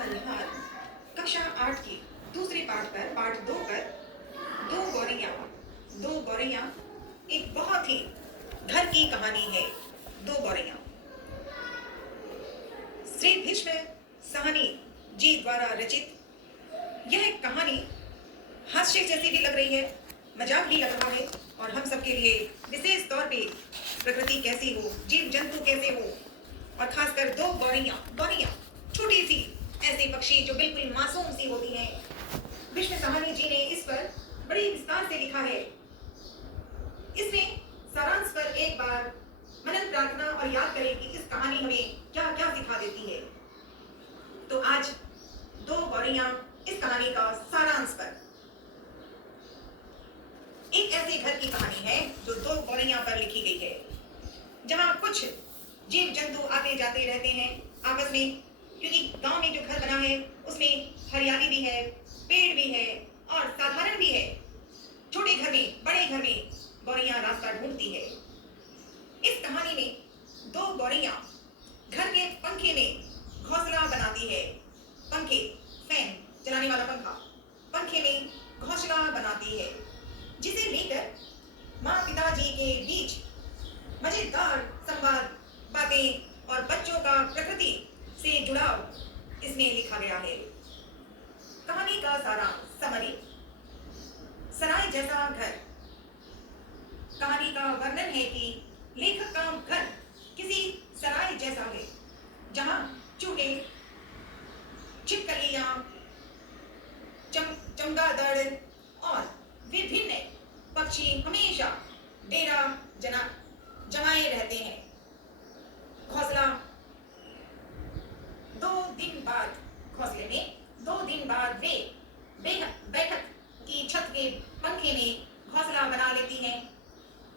मल्हार कक्षा 8 की दूसरे पाठ पर पाठ 2 पर दो गौरैया एक बहुत ही घर की कहानी है। दो गौरैया श्री भीष्म साहनी जी द्वारा रचित यह कहानी हास्य जैसी भी लग रही है, मजाक भी लग रहा है और हम सबके लिए विशेष तौर पे प्रकृति कैसी हो, जीव जंतु कैसे हो और खासकर दो गौरैया गौरैया छोटी सी ऐसे पक्षी जो बिल्कुल मासूम सी होती हैं। विष्णु साहनी जी ने इस पर बड़ी विस्तार से लिखा है। इसमें सारांश पर एक बार मनन प्रार्थना और याद करें कि इस कहानी हमें क्या क्या सिखा देती है। तो आज दो गौरैया इस कहानी का सारांश पर एक ऐसे घर की कहानी है जो दो गौरैया पर लिखी गई है, जहां कुछ जीव जंतु आते जाते रहते हैं आपस में, क्योंकि गांव में जो घर बना है उसमें हरियाली भी है, पेड़ भी है और साधारण भी है। छोटे घर में, बड़े घर में गौरैया रास्ता ढूंढती है। इस कहानी में दो गौरैया घर के पंखे में घोंसला बनाती है। पंखे, फैन चलाने वाला पंखा, पंखे में घोंसला बनाती है, जिसे लेकर माँ पिताजी के बीच मजेदार संवाद, बातें और बच्चों का प्रकृति से जुड़ाव इसमें लिखा गया है। कहानी का सारांश समरी। सराय जैसा घर। कहानी का वर्णन है कि लेखक का घर किसी सराय जैसा है, जहां चूहे, छिपकलियां, चमगादड़ और विभिन्न पक्षी हमेशा डेरा जमाए रहते हैं। घोंसला 2 दिन बाद, घोंसले में 2 दिन बाद वे बैठक की छत के पंखे में घोंसला बना लेती हैं।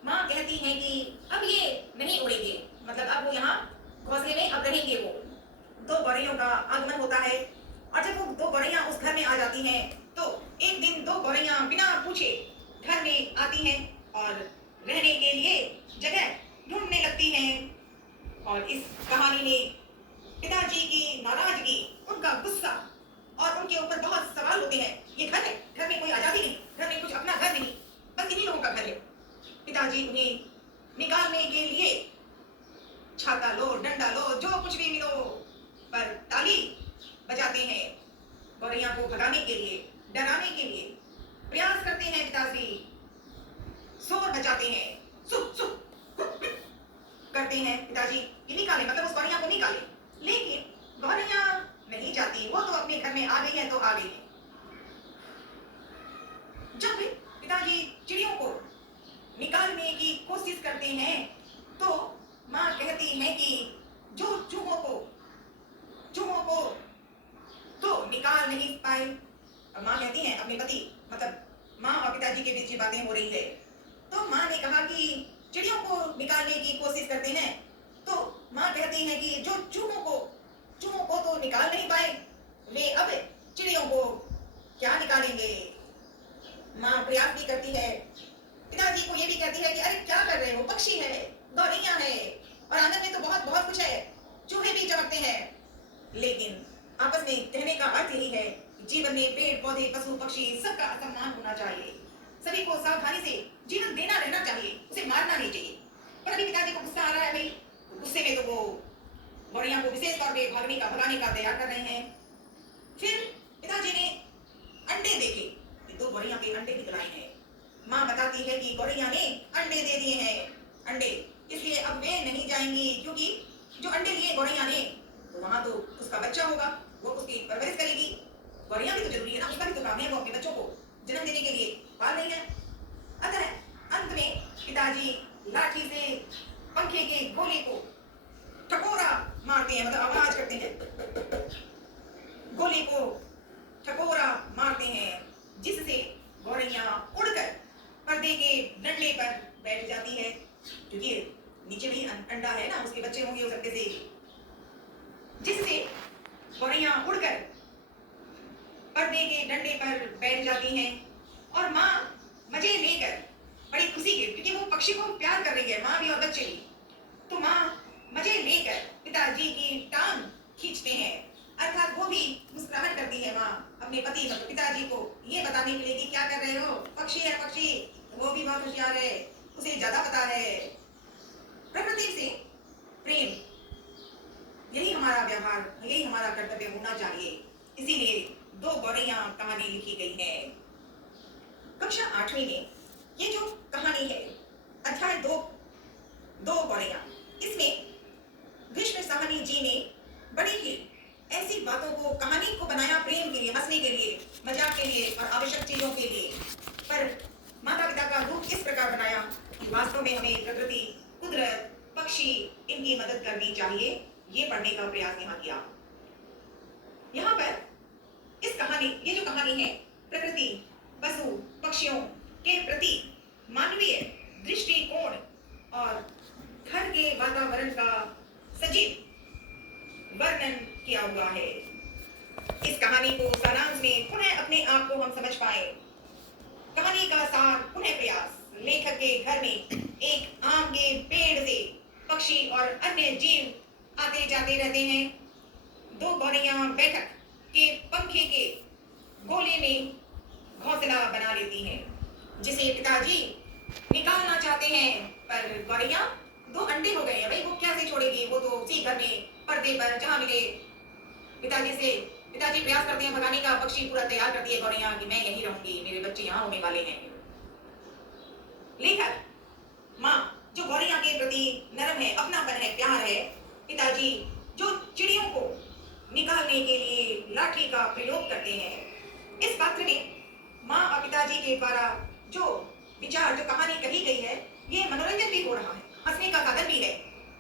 माँ कहती हैं कि अब ये नहीं उड़ेंगे, मतलब अब वो यहाँ घोंसले में अब रहेंगे। वो दो गौरैयों का आगमन होता है और जब वो दो गौरैया उस घर में आ जाती हैं तो एक दिन दो गौरैया बिना पूछे घर में आती हैं और रहने के लिए जगह ढूंढने लगती हैं। और इस कहानी में पिताजी की नाराजगी, उनका गुस्सा और उनके ऊपर बहुत सवाल होते हैं। ये घर है, घर में कोई आजादी नहीं, घर में कुछ अपना घर नहीं, बस इन्हीं लोगों का घर है। पिताजी उन्हें निकालने के लिए छाता लो, डंडा लो, जो कुछ भी मिलो, पर ताली बजाते हैं। गौरैया को भगाने के लिए, डराने के लिए प्रयास करते हैं पिताजी, शोर बजाते हैं, सुप सुप करते हैं पिताजी कि निकाले, मतलब उस गौरैया को निकाले। लेकिन गौरैया नहीं जाती, वो तो अपने घर में आ गई है तो आ गई है। जब पिताजी चिड़ियों को निकालने की कोशिश करते हैं तो माँ कहती है कि जो चूहों को तो निकाल नहीं पाए। और माँ कहती है अपने पति, मतलब माँ और पिताजी के बीच ये बातें हो रही है, तो माँ ने कहा कि चिड़ियों को निकालने की कोशिश करते हैं, तो माँ कहती है कि जो चूहों को तो निकाल नहीं पाए, वे अब चिड़ियों को क्या निकालेंगे। माँ प्रयास भी करती है, पिताजी को ये भी कहती है कि अरे क्या कर रहे हो, पक्षी है, गौरैया है और आंगन में तो बहुत बहुत कुछ है, चूहे भी चमकते हैं। लेकिन आपस में कहने का अर्थ यही है, जीवन में पेड़ पौधे, पशु पक्षी सबका सम्मान होना चाहिए, सभी को सावधानी से जीवन देना रहना चाहिए, उसे मारना नहीं चाहिए। पर अभी पिताजी को गुस्सा आ रहा है, भाई गुस्से में तो वो गौरैया को विशेष तौर पे भगाने का तैयार कर रहे हैं। फिर पिताजी ने अंडे देखे, दो गौरैया के अंडे निकल आए हैं। माँ बताती है कि गौरैया ने अंडे दे दिए हैं, अंडे, इसलिए अब वे नहीं जाएंगी, क्योंकि जो अंडे लिए गौरैया ने तो वहां तो उसका बच्चा होगा, वो उसकी परवरिश करेगी। गौरैया भी तो जरूरी है ना, उसका भी तो काम है, वो अपने बच्चों को जन्म देने के लिए पाल रही है। अतः अंत में पिताजी लाठी से पंखे के गोले को ठकोरा मारते हैं, मतलब आवाज करते हैं, गोले को ठकोरा मारते हैं, जिससे गौरैया उड़कर पर्दे के डंडे पर बैठ जाती है, क्योंकि नीचे भी अंडा है ना, उसके बच्चे होंगे उस अंडे से, जिससे गौरैया उड़कर पर्दे के डंडे पर बैठ जाती हैं। और माँ मजे लेकर बड़ी खुशी के, क्योंकि वो पक्षी को प्यार कर रही है, माँ भी और बच्चे भी, तो माँ मजे लेकर पिताजी की टांग खींचते हैं, अर्थात वो भी अपने पति मतलब पिताजी को ये बताने के लिए कि क्या कर रहे हो, पक्षी है पक्षी, वो भी बहुत होशियार है, उसे ज्यादा पता है। प्रकृति से प्रेम, यही हमारा व्यवहार, यही हमारा कर्तव्य होना चाहिए। इसीलिए दो गौरैया कहानी लिखी गई है। कक्षा 8वीं में ये जो कहानी है, अध्याय 2, दो गौरैया, इसमें भीष्म साहनी जी ने बड़ी ही ऐसी बातों को, कहानी को बनाया प्रेम के लिए, हंसने के लिए, मजाक के लिए और आवश्यक चीजों के लिए। पर माता पिता का रूप इस प्रकार बनाया कि वास्तव में हमें प्रकृति, कुदरत, पक्षी, इनकी मदद करनी चाहिए। ये पढ़ने का प्रयास यहाँ किया। यहाँ पर इस कहानी, ये जो कहानी है, प्रकृति, पशु पक्षियों के प्रति मानवीय दृष्टिकोण और घर के वातावरण का सजीव वर्णन किया हुआ है। इस कहानी को सारांश में पुनः अपने आप को हम समझ पाए। कहानी का सार पुनः प्रयास, लेखक के घर में एक आम के पेड़ से पक्षी और अन्य जीव आते जाते रहते हैं। दो गौरैया बैठक के पंखे के गोले में घोंसला बना लेती हैं, जिसे पिताजी निकालना चाहते हैं। पर गौरैया दो अंडे हो गए हैं, भाई वो कैसे छोड़ेगी? वो तो उसी घर में पर्दे पर जहां मिले पिताजी प्रयास करते हैं भगाने का। पक्षी पूरा तैयार करती है गौरैया कि मैं यहीं रहूंगी, मेरे बच्चे यहाँ होने वाले हैं। लेखक माँ जो गौरैया के प्रति नरम है, अपनापन है, प्यार है। पिताजी जो चिड़ियों को निकालने के लिए लाठी का प्रयोग करते हैं। इस पात्र में माँ और पिताजी के द्वारा जो विचार, जो कहानी कही गई है, ये मनोरंजन भी हो रहा है, हंसने का साधन भी है।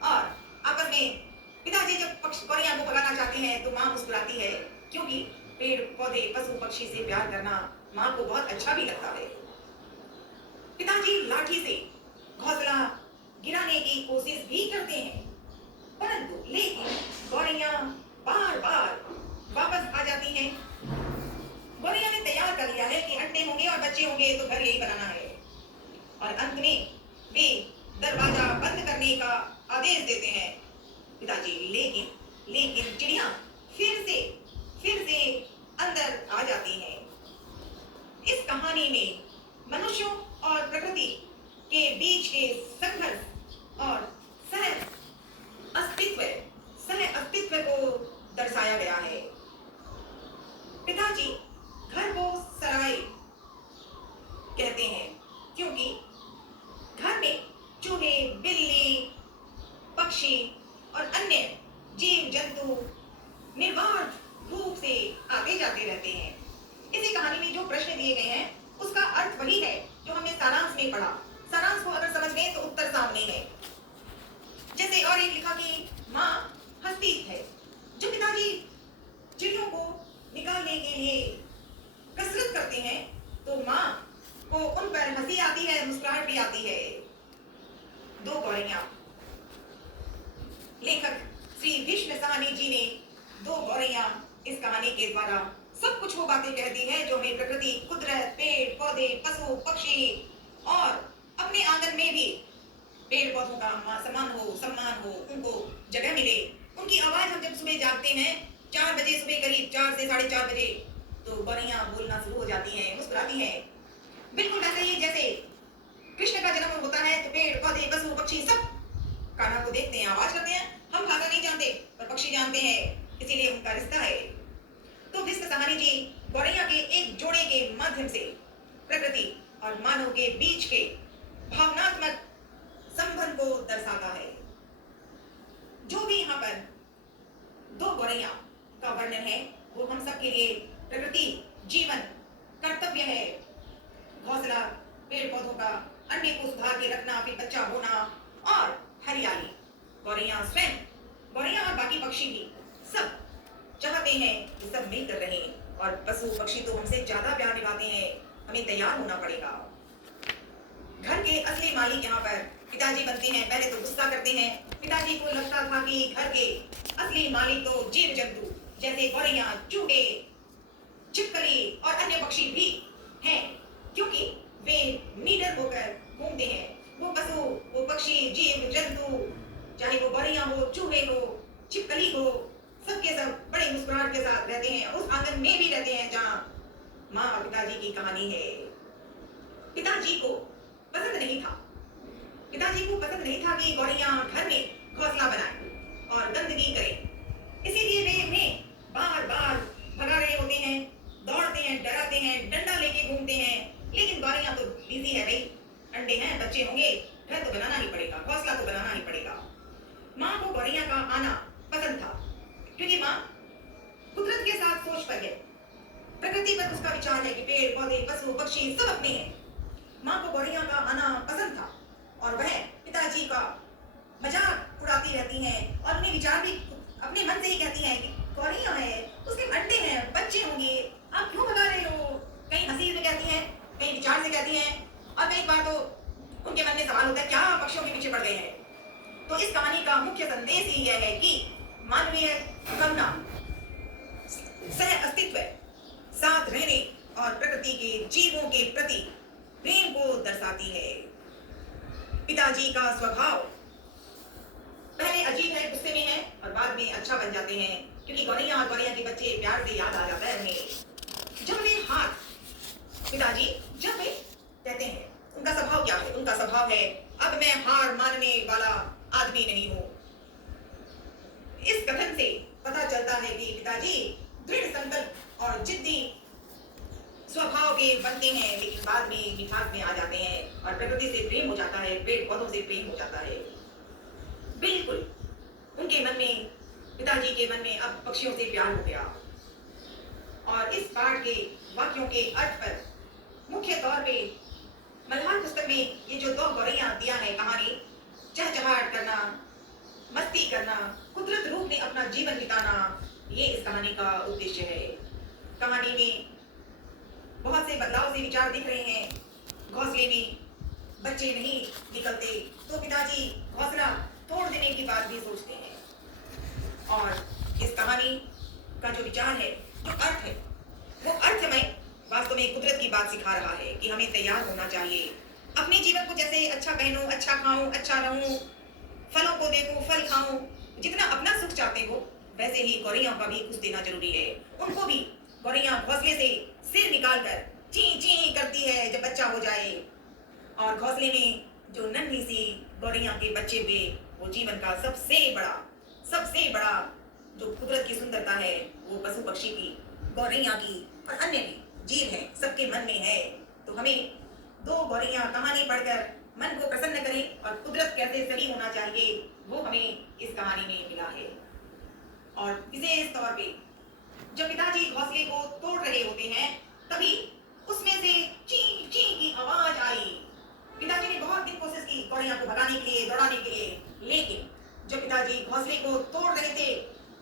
और आपस में पिताजी जब गौरैया को भगाना चाहते हैं तो माँ मुस्कुराती है, क्योंकि पेड़ पौधे पशु पक्षी से प्यार करना माँ को बहुत अच्छा भी लगता है। पिताजी लाठी से घोंसला गिराने की कोशिश भी करते हैं, परंतु लेकिन गौरैया बार बार वापस आ जाती हैं। गौरैया ने तैयार कर लिया है कि अंडे होंगे और बच्चे होंगे तो घर यही बनाना है। और अंत में वे दरवाजा बंद करने का आदेश देते हैं पिताजी। लेकिन चिड़िया फिर से अंदर आ जाती हैं। इस कहानी में मनुष्यों और प्रकृति के बीच के संघर्ष और सह अस्तित्व को दर्शाया गया है। पिताजी घर को सराय कहते हैं, क्योंकि घर में चूहे, बिल्ली, पक्षी और अन्य जीव जंतु निर्बाध रूप से आते जाते रहते हैं। इसी कहानी में जो प्रश्न दिए गए हैं उसका अर्थ वही है जो हमने सारांश में पढ़ा। सारांश को अगर समझ लें तो उत्तर सामने है। जैसे और एक लिखा कि माँ हंसती है। जो पिताजी चिड़ियों को निकालने के लिए कसरत करते हैं तो माँ को उन पर हंसी आती है, मुस्कुराहट भी आती है। दो गौरैया, लेखक श्री भीष्म साहनी जी ने दो गौरैया इस कहानी के द्वारा सब कुछ वो बातें कह दी है जो हमें प्रकृति, कुदरत, पेड़ पौधे, पशु पक्षी और अपने आंगन में भी पेड़ पौधों का सम्मान हो, उनको जगह मिले। उनकी आवाज हम जब सुबह जागते हैं 4 बजे, सुबह करीब 4 से 4:30 बजे, तो गौरैया बोलना शुरू हो जाती हैं, मुस्कुराती हैं। बिल्कुल वैसे ही जैसे कृष्ण का जन्म होता है तो पेड़ पौधे पशु पक्षी सब कान्हा को देखते हैं, आवाज करते हैं। हम भाषा नहीं जानते पर पक्षी जानते हैं, इसीलिए उनका रिश्ता है। तो भीष्म साहनी जी गौरैया के एक जोड़े के माध्यम से प्रकृति और मानव के बीच के भावनात्मक संबंध को दर्शाता है। जो भी यहाँ पर दो गौरैया का वर्णन है वो हम सब के लिए प्रकृति, जीवन, कर्तव्य है। घोंसला, पेड़ पौधों का, अंडे को सुधार के रखना, फिर बच्चा होना और हरियाली। गौरैया स्वयं, गौरैया और बाकी पक्षी भी सब चाहते हैं कि सब मिलकर रहें। और पशु पक्षी तो हमसे ज्यादा प्यार निभाते हैं, हमें तैयार होना पड़ेगा। घर के असली मालिक यहाँ पर पिताजी बनते हैं। पहले तो गुस्सा करते हैं। पिताजी को लगता था कि घर के असली मालिक तो जीव जंतु जैसे गौरैया, चूहे, छिपकली और अन्य पक्षी भी हैं, क्योंकि वे निडर होकर घूमते हैं। वो पशु, वो पक्षी, जीव जंतु, चाहे वो गौरैया हो, चूहे हो, छिपकली हो, सबके सब बड़े मुस्कुराहट के साथ रहते हैं। उस आंगन आश्रम में भी रहते हैं जहां माँ और पिताजी की कहानी है। पिताजी को पसंद नहीं था, पिताजी को पसंद नहीं था कि गौरैया घर में घोंसला बनाए और गंदगी करे। इसीलिए वे उन्हें बार बार भगा रहे होते हैं, दौड़ते हैं, डराते हैं, डंडा लेके घूमते हैं। लेकिन गौरैया तो बिजी है भाई, अंडे हैं, बच्चे होंगे, घर तो बनाना ही पड़ेगा, घोंसला तो बनाना ही पड़ेगा। माँ को गौरैया का आना पसंद था क्योंकि माँ कुदरत के साथ सोच पर है, प्रकृति पर उसका विचार है कि पेड़ पौधे पशु पक्षी सब अपने हैं। माँ को गौरैया का आना पसंद था और वह पिताजी का मजाक उड़ाती रहती हैं और उन्हें विचार भी अपने मन से ही कहती हैं कि गौरैया है, उसके अंडे हैं, बच्चे होंगे, आप क्यों भगा रहे हो। कहीं हंसी में कहती हैं, कहीं विचार से कहती हैं और कई बार तो उनके मन में सवाल होता है क्या पक्षियों के पीछे पड़ गए हैं। तो इस कहानी का मुख्य संदेश ही यह है कि मानवीय भावना, सह अस्तित्व, साथ रहने और प्रकृति के जीवों के प्रति प्रेम को दर्शाती है। पिताजी का स्वभाव पहले अजीब है, गुस्से में है और बाद में अच्छा बन जाते हैं क्योंकि गौरैया और गौरैया के बच्चे प्यार से याद आ जाता है उन्हें। जब वे हाथ पिताजी जब वे कहते हैं, उनका स्वभाव क्या है? उनका स्वभाव है अब मैं हार मानने वाला आदमी नहीं हूं। इस कथन से पता चलता है कि पिताजी दृढ़ संकल्प और जिद्दी स्वभाव के बनते हैं, लेकिन बाद में मिठास में आ जाते हैं और प्रकृति से प्रेम हो जाता है, पेड़ पौधों से प्रेम हो जाता है। बिल्कुल उनके मन में, पिताजी के मन में अब पक्षियों से प्यार हो गया। और इस पाठ के वाक्यों के अर्थ पर मुख्य तौर पे मल्हार पुस्तक में ये जो दो गौरैया दिया है कहानी, चहचहाट करना, मस्ती करना, कुदरत रूप में अपना जीवन बिताना, ये इस कहानी का उद्देश्य है। कहानी में बहुत से बदलाव से विचार दिख रहे हैं। घोंसले में बच्चे नहीं निकलते तो पिताजी घोंसला तोड़ देने की बात भी सोचते हैं। और इस कहानी का जो विचार है, जो अर्थ है, वो अर्थमय वास्तव में कुदरत की बात सिखा रहा है कि हमें तैयार होना चाहिए। अपने जीवन को जैसे अच्छा पहनूं, अच्छा खाऊं, अच्छा रहूं, फलों को देखूं, फल खाऊं, जितना अपना सुख चाहते हो वैसे ही गौरैया का भी कुछ देना जरूरी है। उनको भी गौरैया घोंसले से सिर निकालकर ची ची करती है जब बच्चा हो जाए, और घोंसले में जो नन्ही सी गौरैया के बच्चे हुए, वो जीवन का सबसे बड़ा जो कुदरत की सुंदरता है, वो पशु पक्षी की, गौरैया की और अन्य भी जीव है, सबके मन में है। तो हमें दो गौरैया कहानी पढ़कर मन को प्रसन्न करें और कुदरत कैसे सही होना चाहिए वो हमें इस कहानी में मिला है। और विशेष तौर पे जब पिताजी घोंसले को तोड़ रहे होते हैं तभी उसमें से ची ची की आवाज आई। पिताजी ने बहुत दिन कोशिश की गौरैया को भगाने के लिए, दौड़ाने के लिए, लेकिन जब पिताजी घोंसले को तोड़ रहे थे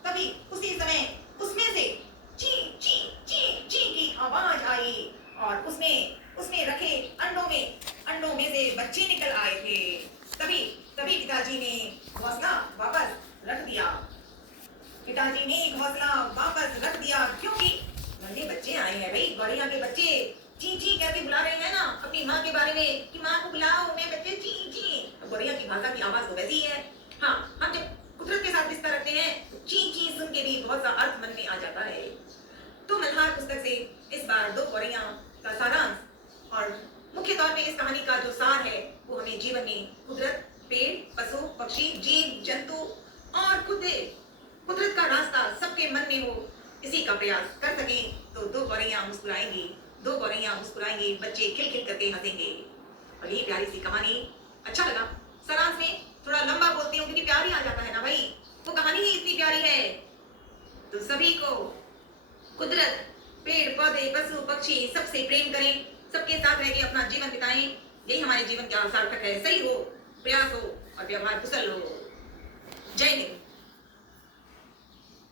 तभी उसी समय उसमें से ची ची ची ची की आवाज आई और उसमें रखे अंडों में से बच्चे निकल आए थे। तभी पिताजी ने घोंसला वापस रख दिया। पिताजी ने घोंसला वापस रख दिया क्योंकि नन्हे बच्चे आए हैं भाई, गौरैया के बच्चे ची ची कहते बुला रहे हैं ना अपनी माँ के बारे में कि माँ को बुलाओ, मैं बच्चे ची ची। गौरैया की भाषा की आवाज तो वैसी ही है। हाँ, हम जब कुदरत के साथ रिश्ता रखते हैं ची ची सुन के भी बहुत सा अर्थ मन में आ जाता है। तो मल्हार पुस्तक से इस बार दो गौरैया का सारांश और मुख्य तौर पे इस कहानी का जो सार है वो हमें जीवन में कुदरत, पेड़, पशु पक्षी, जीव जंतु और कुदरत का रास्ता सबके मन में हो, इसी का प्रयास कर सके तो दो गौरैया मुस्कुराएंगी, बच्चे खिल खिल करके हंसेंगे। और ये प्यारी सी कहानी अच्छा लगा। सारांश में थोड़ा लंबा बोलती हूँ क्योंकि प्यार ही आ जाता है ना भाई, वो कहानी ही इतनी प्यारी है। तो सभी को कुदरत, पेड़ पौधे, पशु पक्षी सबसे प्रेम करें, सबके साथ रह के अपना जीवन बिताएं। यही हमारे जीवन का सार्थक है। सही हो, प्रयास हो और व्यवहार कुशल हो। जय हिंद।